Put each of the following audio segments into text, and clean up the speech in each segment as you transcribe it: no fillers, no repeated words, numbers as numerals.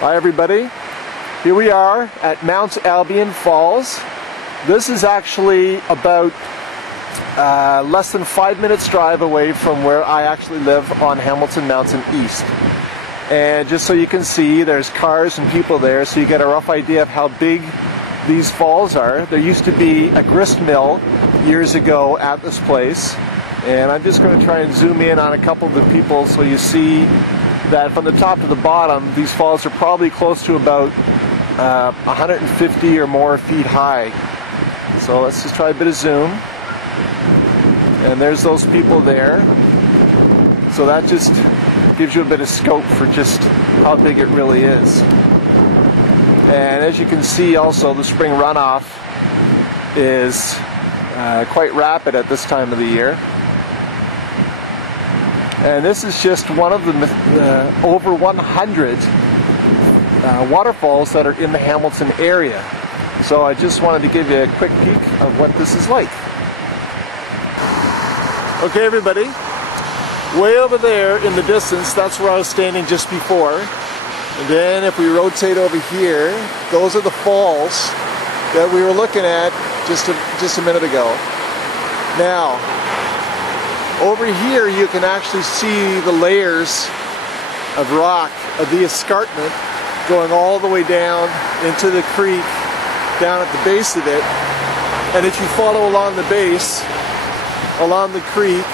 Hi everybody, here we are at Mount Albion Falls. This is actually about less than 5 minutes drive away from where I actually live on Hamilton Mountain East. And just so you can see, there's cars and people there, so you get a rough idea of how big these falls are. There used to be a grist mill years ago at this place, and I'm just going to try and zoom in on a couple of the people so you see that from the top to the bottom, these falls are probably close to about 150 or more feet high. So let's just try a bit of zoom. And there's those people there. So that just gives you a bit of scope for just how big it really is. And as you can see also, the spring runoff is quite rapid at this time of the year. And this is just one of the over 100 waterfalls that are in the Hamilton area. So I just wanted to give you a quick peek of what this is like. Okay everybody, way over there in the distance, that's where I was standing just before. And then if we rotate over here, those are the falls that we were looking at just a minute ago. Now, over here you can actually see the layers of rock, of the escarpment, going all the way down into the creek, down at the base of it. And if you follow along the base, along the creek,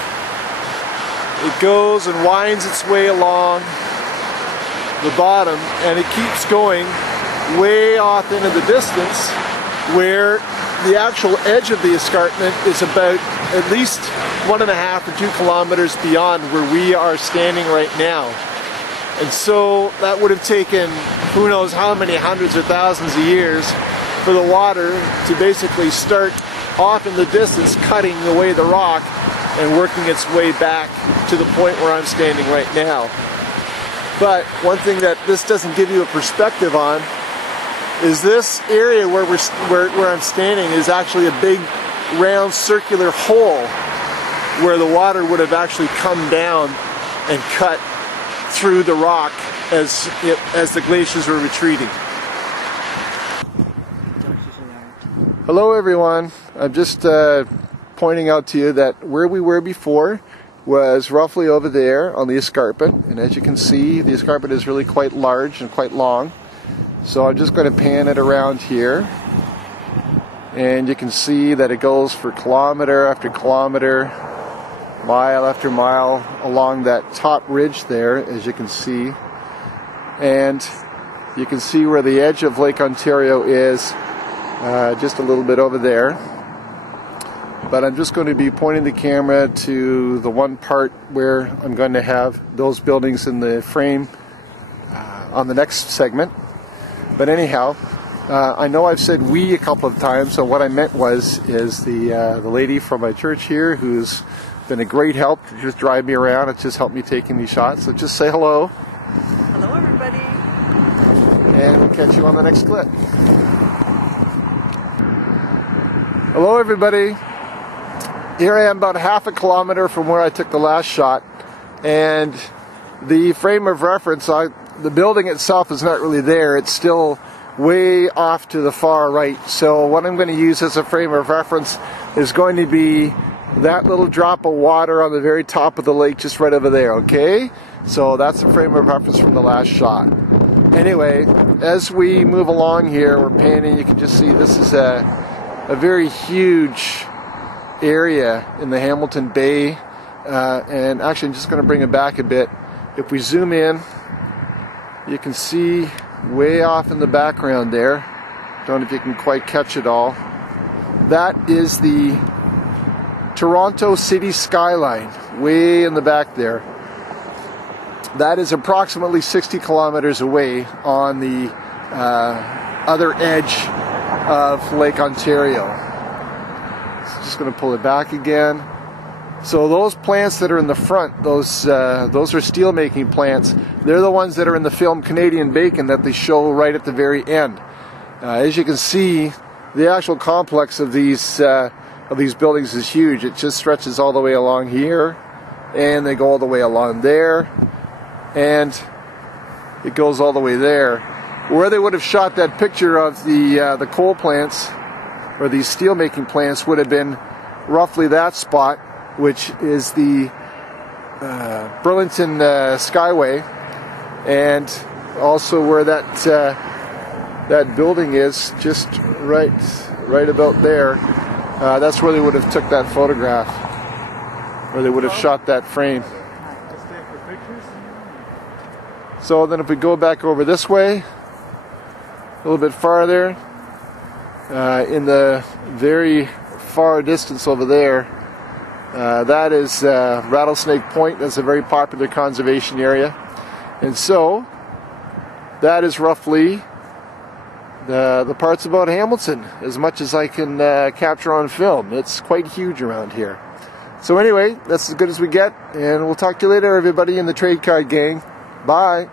it goes and winds its way along the bottom, and it keeps going way off into the distance, where the actual edge of the escarpment is about at least 1.5 or 2 kilometers beyond where we are standing right now. And so that would have taken who knows how many hundreds or thousands of years for the water to basically start off in the distance, cutting away the rock and working its way back to the point where I'm standing right now. But one thing that this doesn't give you a perspective on is this area where I'm standing is actually a big round circular hole where the water would have actually come down and cut through the rock as the glaciers were retreating. Hello everyone, I'm just pointing out to you that where we were before was roughly over there on the escarpment, and as you can see, the escarpment is really quite large and quite long. So I'm just going to pan it around here, and you can see that it goes for kilometer after kilometer, mile after mile along that top ridge there, as you can see. And you can see where the edge of Lake Ontario is, just a little bit over there. But I'm just going to be pointing the camera to the one part where I'm going to have those buildings in the frame on the next segment. But anyhow, I know I've said we a couple of times, so what I meant is the lady from my church here, who's been a great help to just drive me around. It's just helped me taking these shots. So just say hello. Hello everybody. And we'll catch you on the next clip. Hello everybody. Here I am about half a kilometer from where I took the last shot, and the frame of reference, the building itself is not really there. It's still way off to the far right. So what I'm going to use as a frame of reference is going to be that little drop of water on the very top of the lake just right over there, okay? So that's the frame of reference from the last shot. Anyway, as we move along here, we're panning. You can just see this is a very huge area in the Hamilton Bay, and actually I'm just going to bring it back a bit. If we zoom in, you can see way off in the background there, don't know if you can quite catch it all, that is the Toronto city skyline way in the back there. That is approximately 60 kilometers away on the other edge of Lake Ontario. Just going to pull it back again. So those plants that are in the front, those are steel making plants. They're the ones that are in the film Canadian Bacon that they show right at the very end. As you can see, the actual complex of these buildings is huge. It just stretches all the way along here, and they go all the way along there. And it goes all the way there. Where they would have shot that picture of the coal plants or these steel making plants would have been roughly that spot, which is the Burlington Skyway, and also where that building is, just right about there. That's where they would have took that photograph, where they would have shot that frame. So then if we go back over this way, a little bit farther, in the very far distance over there, that is Rattlesnake Point. That's a very popular conservation area. And so that is roughly the parts about Hamilton, as much as I can capture on film. It's quite huge around here. So anyway, that's as good as we get, and we'll talk to you later, everybody in the trade card gang. Bye.